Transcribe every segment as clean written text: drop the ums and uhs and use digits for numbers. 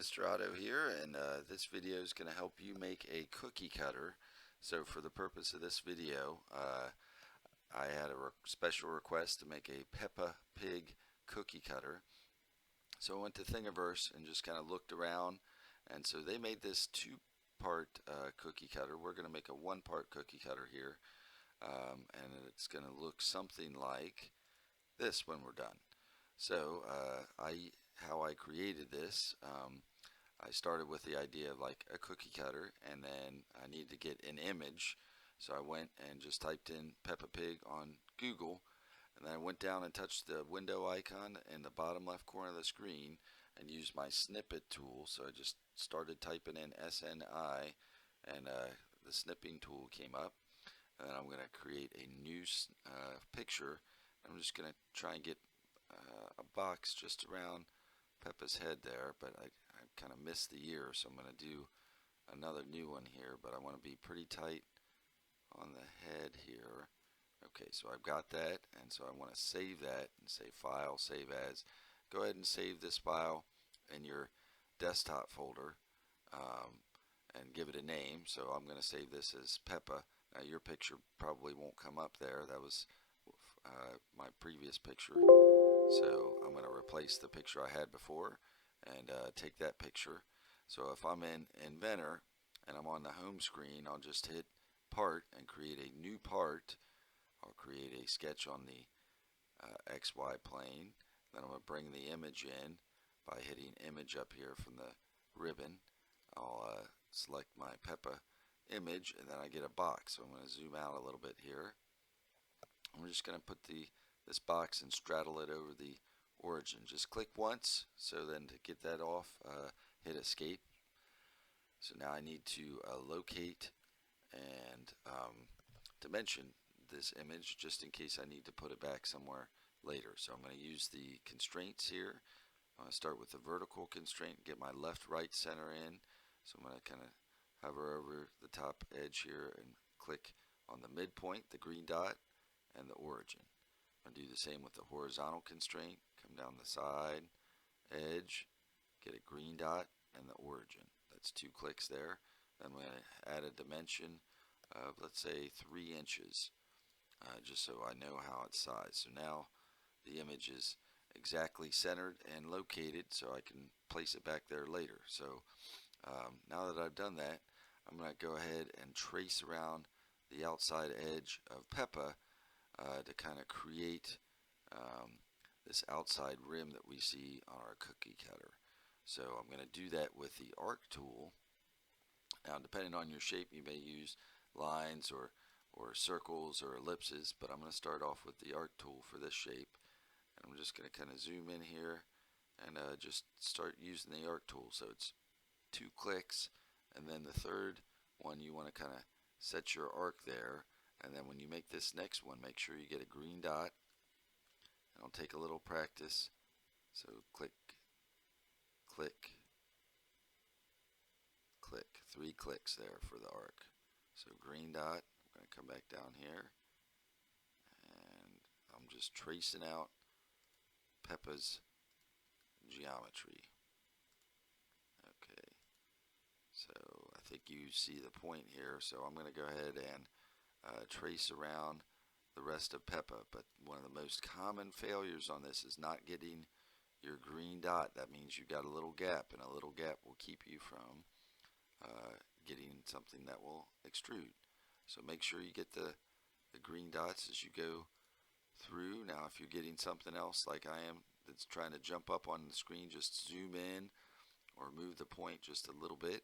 Mr. Otto here, and this video is going to help you make a cookie cutter. So for the purpose of this video, I had a special request to make a Peppa Pig cookie cutter. So I went to Thingiverse and just kind of looked around, and so they made this two-part cookie cutter. We're going to make a one-part cookie cutter here, and it's going to look something like this when we're done. So how I created this, I started with the idea of like a cookie cutter, and then I needed to get an image. So I went and just typed in Peppa Pig on Google, and then I went down and touched the window icon in the bottom left corner of the screen and used my snippet tool. So I just started typing in SNI, and the snipping tool came up. And then I'm going to create a new picture. I'm just going to try and get a box just around Peppa's head there, but I kind of missed the ear, so I'm going to do another new one here, but I want to be pretty tight on the head here. Okay, so I've got that, and so I want to save that and say File, Save As. Go ahead and save this file in your desktop folder and give it a name. So I'm going to save this as Peppa. Now your picture probably won't come up there. That was my previous picture. So I'm going to replace the picture I had before and take that picture. So if I'm in Inventor and I'm on the home screen, I'll just hit Part and create a new part. I'll create a sketch on the XY plane. Then I'm going to bring the image in by hitting Image up here from the ribbon. I'll select my Peppa image, and then I get a box. So I'm going to zoom out a little bit here. I'm just going to put this box and straddle it over the origin. Just click once, so then to get that off, hit Escape. So now I need to locate and dimension this image just in case I need to put it back somewhere later. So I'm going to use the constraints here. I'm going to start with the vertical constraint, get my left, right, center in. So I'm going to kind of hover over the top edge here and click on the midpoint, the green dot, and the origin. I'm going to do the same with the horizontal constraint. Come down the side, edge, get a green dot, and the origin. That's 2 clicks there. Then I'm going to add a dimension of, let's say, 3 inches, just so I know how it's sized. So now the image is exactly centered and located, so I can place it back there later. So now that I've done that, I'm going to go ahead and trace around the outside edge of Peppa to kind of create this outside rim that we see on our cookie cutter. So I'm going to do that with the arc tool. Now, depending on your shape, you may use lines or circles or ellipses, but I'm going to start off with the arc tool for this shape. And I'm just going to kind of zoom in here and just start using the arc tool. So it's 2 clicks, and then the third one you want to kind of set your arc there, and then when you make this next one, make sure you get a green dot. It'll take a little practice, so click, click, click, 3 clicks there for the arc. So green dot, I'm going to come back down here, and I'm just tracing out Peppa's geometry. Okay, so I think you see the point here, so I'm going to go ahead and trace around the rest of Peppa. But one of the most common failures on this is not getting your green dot. That means you got a little gap, and a little gap will keep you from getting something that will extrude. So make sure you get the green dots as you go through. Now if you're getting something else like I am that's trying to jump up on the screen, just zoom in or move the point just a little bit.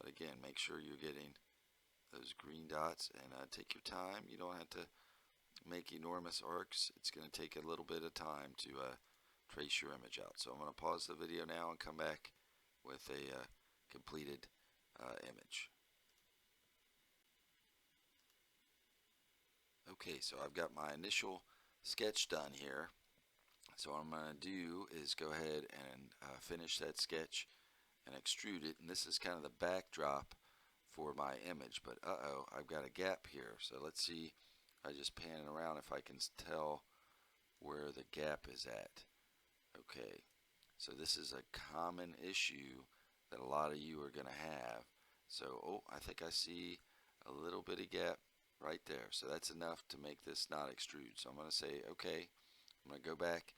But again, make sure you're getting those green dots, and take your time. You don't have to make enormous arcs. It's going to take a little bit of time to trace your image out. So I'm going to pause the video now and come back with a completed image. Okay, so I've got my initial sketch done here. So what I'm going to do is go ahead and finish that sketch and extrude it, and this is kind of the backdrop for my image, but I've got a gap here. So let's see, I just pan it around if I can tell where the gap is at. Okay, so this is a common issue that a lot of you are going to have. So, oh, I think I see a little bit of gap right there. So that's enough to make this not extrude. So I'm going to say, okay, I'm going to go back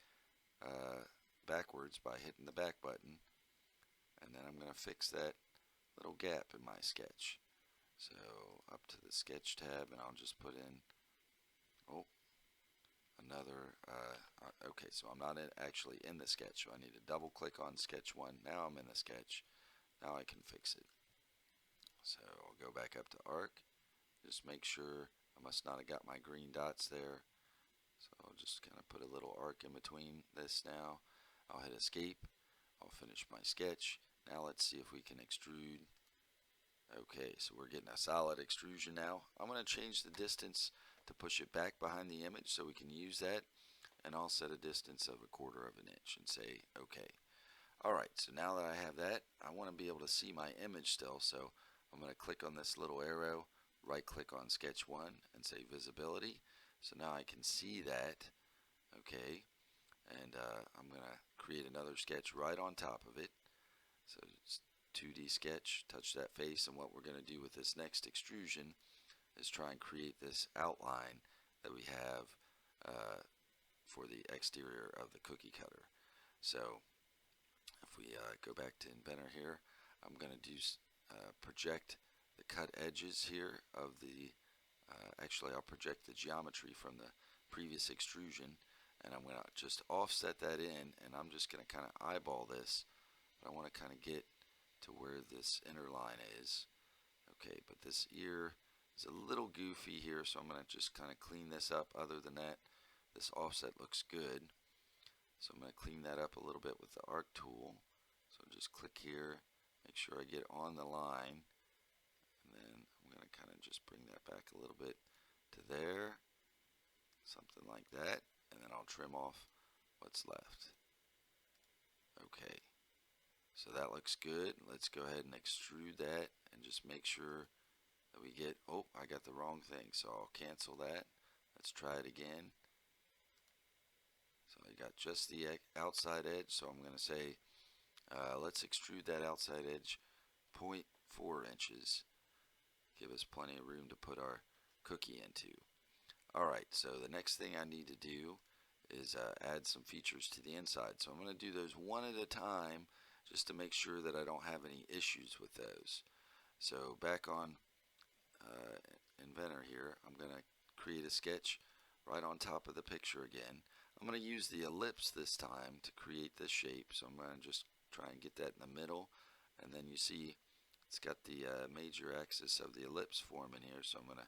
backwards by hitting the back button, and then I'm going to fix that little gap in my sketch. So up to the sketch tab, and I'll just put in, oh, another, okay, so I'm not actually in the sketch, so I need to double click on sketch 1. Now I'm in the sketch. Now I can fix it. So I'll go back up to arc, just make sure I must not have got my green dots there. So I'll just kind of put a little arc in between this now. I'll hit escape. I'll finish my sketch. Now let's see if we can extrude. Okay, so we're getting a solid extrusion now. I'm going to change the distance to push it back behind the image so we can use that. And I'll set a distance of 1/4 of an inch and say okay. Alright, so now that I have that, I want to be able to see my image still. So I'm going to click on this little arrow, right click on sketch 1 and say visibility. So now I can see that. Okay, and I'm going to create another sketch right on top of it. So it's 2D sketch, touch that face, and what we're going to do with this next extrusion is try and create this outline that we have for the exterior of the cookie cutter. So if we go back to Inventor here, I'm going to do project the cut edges here of the, actually I'll project the geometry from the previous extrusion, and I'm going to just offset that in, and I'm just going to kind of eyeball this, but I want to kind of get to where this inner line is. Okay, but this ear is a little goofy here, so I'm going to just kind of clean this up. Other than that, this offset looks good. So I'm going to clean that up a little bit with the arc tool. So just click here, make sure I get on the line, and then I'm going to kind of just bring that back a little bit to there, something like that, and then I'll trim off what's left. Okay, so that looks good. Let's go ahead and extrude that and just make sure that we get, oh, I got the wrong thing, so I'll cancel that. Let's try it again. So I got just the outside edge, so I'm going to say let's extrude that outside edge 0.4 inches. Give us plenty of room to put our cookie into. Alright, so the next thing I need to do is add some features to the inside. So I'm going to do those one at a time just to make sure that I don't have any issues with those. So back on Inventor here, I'm going to create a sketch right on top of the picture again. I'm going to use the ellipse this time to create this shape, so I'm going to just try and get that in the middle, and then you see it's got the major axis of the ellipse forming here, so I'm going to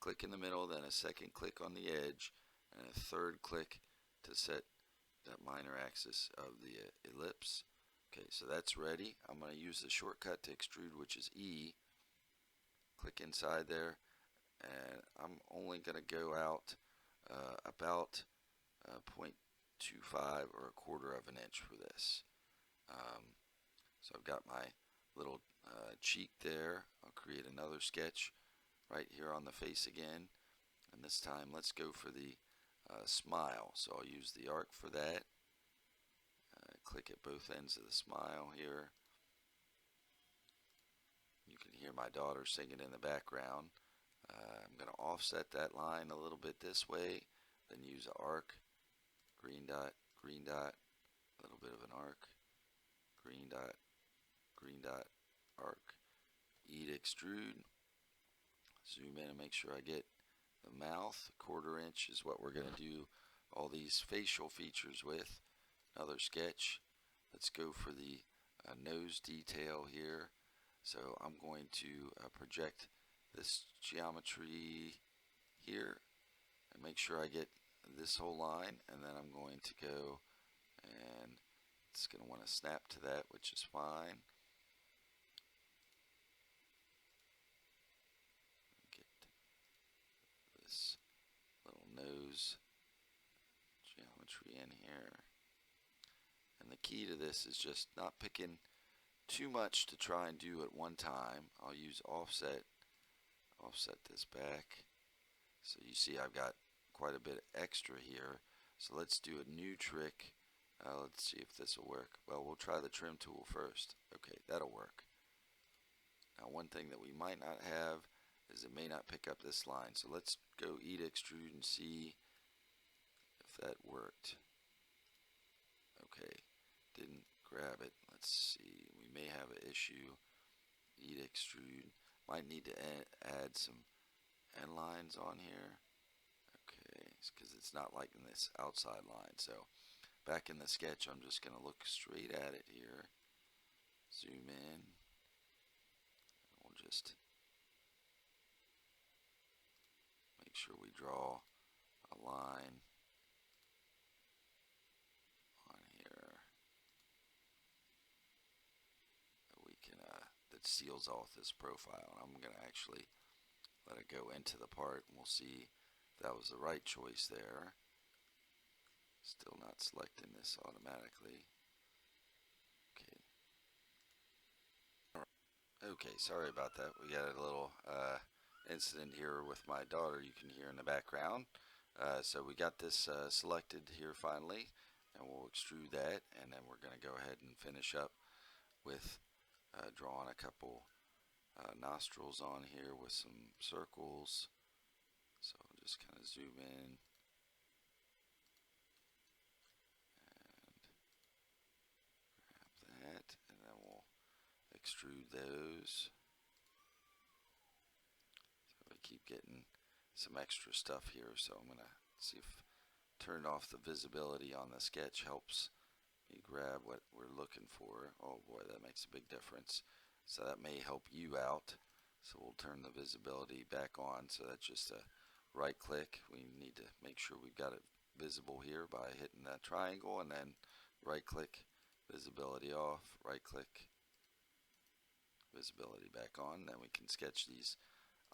click in the middle, then a second click on the edge, and a third click to set that minor axis of the ellipse. Okay, so that's ready. I'm going to use the shortcut to extrude, which is E. Click inside there, and I'm only going to go out about 0.25 or 1/4 of an inch for this. So I've got my little cheek there. I'll create another sketch right here on the face again, and this time let's go for the smile. So I'll use the arc for that. Click at both ends of the smile here. You can hear my daughter singing in the background. I'm going to offset that line a little bit this way, then use an arc, green dot, a little bit of an arc, green dot, arc, E to extrude, zoom in and make sure I get the mouth. 1/4 inch is what we're going to do all these facial features with. Another sketch. Let's go for the nose detail here. So I'm going to project this geometry here and make sure I get this whole line, and then I'm going to go and it's going to want to snap to that, which is fine. Get this little nose geometry in here. And the key to this is just not picking too much to try and do at one time. I'll use offset this back. So you see I've got quite a bit extra here. So let's do a new trick Let's see if this will work. Well, we'll try the trim tool first. Okay, that'll work. Now, one thing that we might not have is it may not pick up this line. So let's go eat extrude and see if that worked. Okay, didn't grab it. Let's see. We may have an issue. Eat extrude. Might need to add some end lines on here. Okay, because it's not like in this outside line. So back in the sketch, I'm just going to look straight at it here. Zoom in. We'll just make sure we draw a line on here that we can that seals off this profile. And I'm going to actually let it go into the part, and we'll see if that was the right choice there. Still not selecting this automatically. Okay. Okay, sorry about that. We got a little incident here with my daughter you can hear in the background. So we got this selected here finally, and we'll extrude that, and then we're going to go ahead and finish up with drawing a couple nostrils on here with some circles. So I'll just kind of zoom in. That, and then we'll extrude those. So we keep getting some extra stuff here, so I'm going to see if turn off the visibility on the sketch helps me grab what we're looking for. Oh boy, that makes a big difference. So that may help you out. So we'll turn the visibility back on. So that's just a right click. We need to make sure we've got it visible here by hitting that triangle, and then right click, visibility off, right click, visibility back on. Then we can sketch these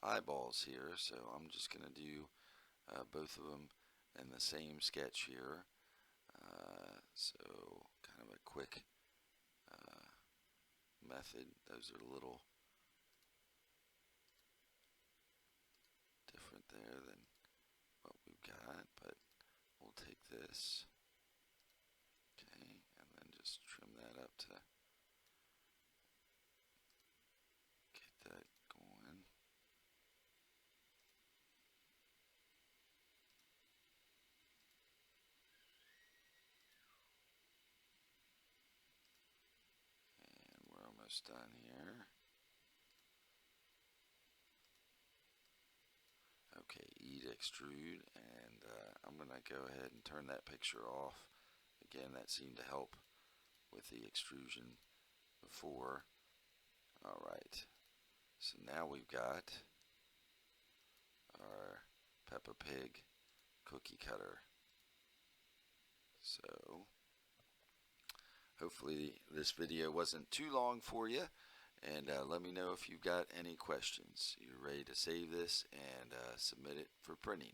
eyeballs here. So I'm just going to do both of them in the same sketch here. So kind of a quick method. Those are a little different there than what we've got, but we'll take this. Okay, and then just trim that up to get that going. And we're almost done here. Okay, eat extrude, and I'm going to go ahead and turn that picture off. Again, that seemed to help with the extrusion before. Alright, so now we've got our Peppa Pig cookie cutter. So hopefully this video wasn't too long for you, and let me know if you've got any questions. You're ready to save this and submit it for printing.